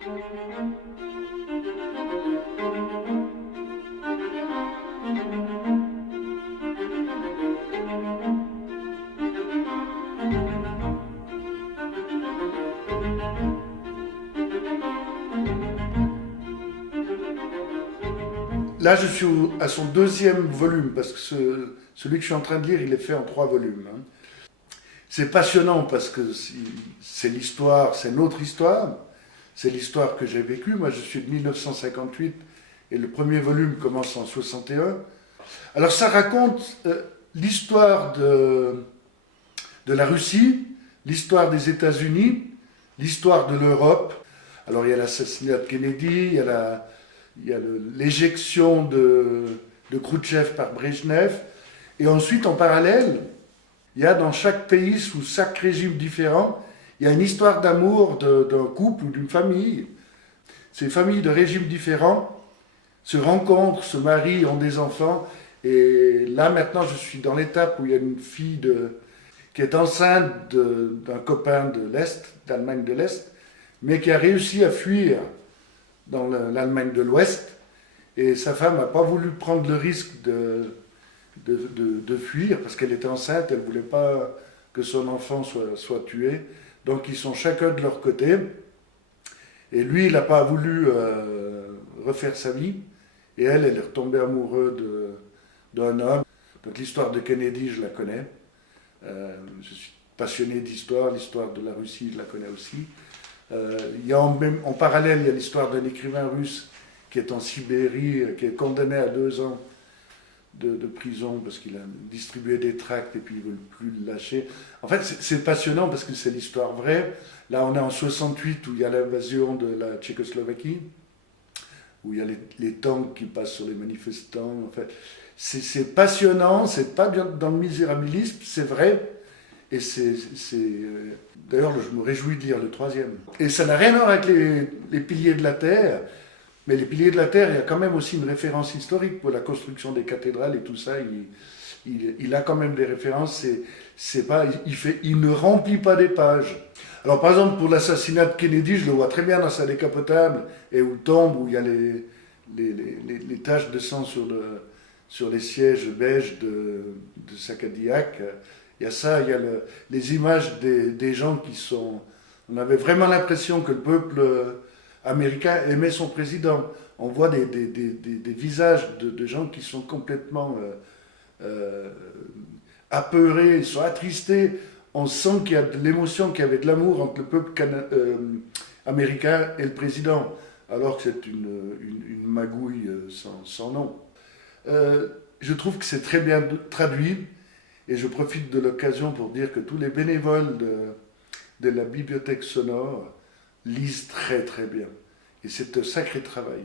Là, je suis à son deuxième volume, parce que celui que je suis en train de lire, il est fait en 3 volumes. C'est passionnant parce que c'est l'histoire, c'est notre histoire, c'est l'histoire que j'ai vécue. Moi, je suis de 1958 et le premier volume commence en 61. Alors, ça raconte l'histoire de la Russie, l'histoire des États-Unis, l'histoire de l'Europe. Alors, il y a l'assassinat de Kennedy, il y a l'éjection de Khrouchtchev par Brejnev. Et ensuite, en parallèle, il y a dans chaque pays, sous chaque régime différent, il y a une histoire d'amour d'un couple ou d'une famille. Ces familles de régimes différents se rencontrent, se marient, ont des enfants. Et là, maintenant, je suis dans l'étape où il y a une fille qui est enceinte d'un copain de l'Est, d'Allemagne de l'Est, mais qui a réussi à fuir dans l'Allemagne de l'Ouest, et sa femme n'a pas voulu prendre le risque de fuir, parce qu'elle était enceinte, elle ne voulait pas que son enfant soit tué, donc ils sont chacun de leur côté, et lui, il n'a pas voulu refaire sa vie, et elle est retombée amoureuse d'un homme. Donc l'histoire de Kennedy, je la connais, je suis passionné d'histoire, l'histoire de la Russie, je la connais aussi. Il y a en parallèle, il y a l'histoire d'un écrivain russe qui est en Sibérie, qui est condamné à 2 ans de prison parce qu'il a distribué des tracts et puis ils ne veulent plus le lâcher. En fait, c'est passionnant parce que c'est l'histoire vraie. Là, on est en 68 où il y a l'invasion de la Tchécoslovaquie, où il y a les tanks qui passent sur les manifestants. En fait, c'est passionnant, c'est pas dans le misérabilisme, c'est vrai. Et d'ailleurs, je me réjouis de lire le 3e. Et ça n'a rien à voir avec les piliers de la Terre, mais les piliers de la Terre, il y a quand même aussi une référence historique pour la construction des cathédrales et tout ça. Il a quand même des références. Il ne remplit pas des pages. Alors, par exemple, pour l'assassinat de Kennedy, je le vois très bien dans sa décapotable, et où tombe, où il y a les taches de sang sur les sièges beiges de sa Cadillac. Il y a ça, il y a les images des gens qui sont... On avait vraiment l'impression que le peuple américain aimait son président. On voit des visages de gens qui sont complètement apeurés, ils sont attristés. On sent qu'il y a de l'émotion, qu'il y avait de l'amour entre le peuple américain et le président, alors que c'est une magouille sans nom. Je trouve que c'est très bien traduit. Et je profite de l'occasion pour dire que tous les bénévoles de la bibliothèque sonore lisent très très bien. Et c'est un sacré travail.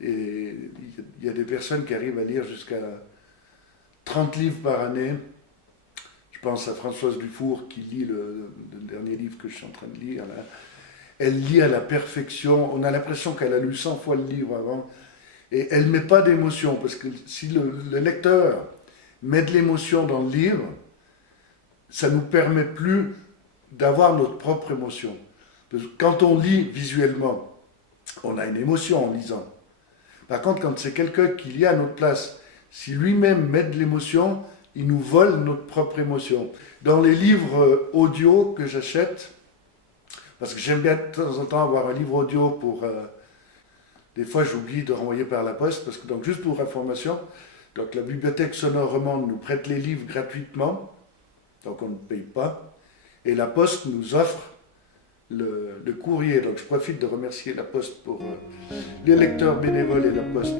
Et il y a des personnes qui arrivent à lire jusqu'à 30 livres par année. Je pense à Françoise Dufour qui lit le dernier livre que je suis en train de lire. Là. Elle lit à la perfection. On a l'impression qu'elle a lu 100 fois le livre avant. Et elle ne met pas d'émotion. Parce que si le lecteur met de l'émotion dans le livre, ça ne nous permet plus d'avoir notre propre émotion. Parce que quand on lit visuellement, on a une émotion en lisant. Par contre, quand c'est quelqu'un qui lit à notre place, si lui-même met de l'émotion, il nous vole notre propre émotion. Dans les livres audio que j'achète, parce que j'aime bien de temps en temps avoir un livre audio pour... des fois, j'oublie de renvoyer par la poste, parce que donc juste pour information, donc la bibliothèque sonore romande nous prête les livres gratuitement, donc on ne paye pas, et la Poste nous offre le courrier. Donc je profite de remercier la Poste pour les lecteurs bénévoles et la Poste.